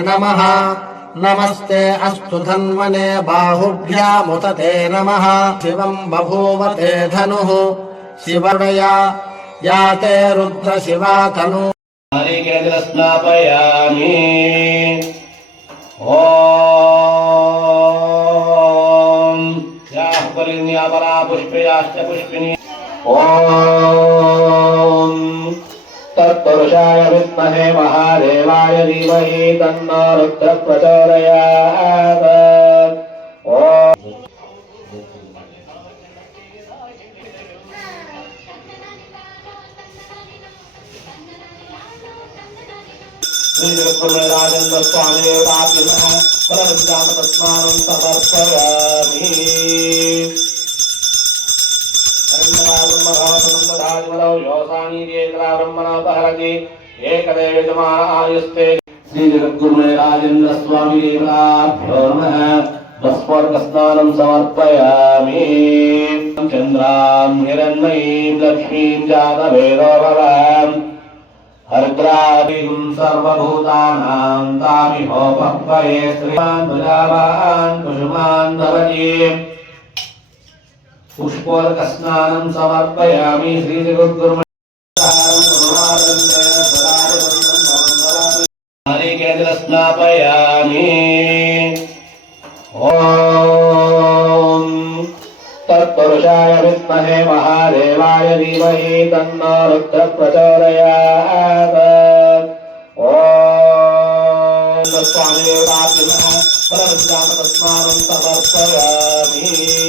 नमः। नमस्ते अस्तु धन्वने बाहुभ्यामुत ते नमः। शिवं बभूव ते धनुः शिवडया या ते रुद्र शिवा तनु। स्नापयामि। ॐ याः परिन्यापरा पुष्पयाश्च पुष्पिनी। ॐ तत्पुरुषाय विद्महे महादेवाय धीमहि तन्नो रुद्रः प्रचोदयात्। राजेन्द्र स्वामी देवताभ्यः परमजामतस्मानं समर्पयामि। श्री जगद्गुरुणे राजेन्द्र स्वामी देवताभ्यो नमः। भस्मर्कस्नानं समर्पयामि। चन्द्रां हिरण्मयीं लक्ष्मीं जातवेदो भवान् हरद्रादिं सर्वभूतानां तामिहोपक्वये श्रीमान् प्रजावान् कुसुमान् धवति। पुष्पोदकस्नानं समर्पयामि। श्री जगद्गुरुणे स्नापयामि। ॐ तत्पुरुषाय विद्महे महादेवाय धीमहि तन्नो रुद्रः प्रचोदयात्। ॐ स्वामी देवताभ्यः परमजामतस्मानं समर्पयामि।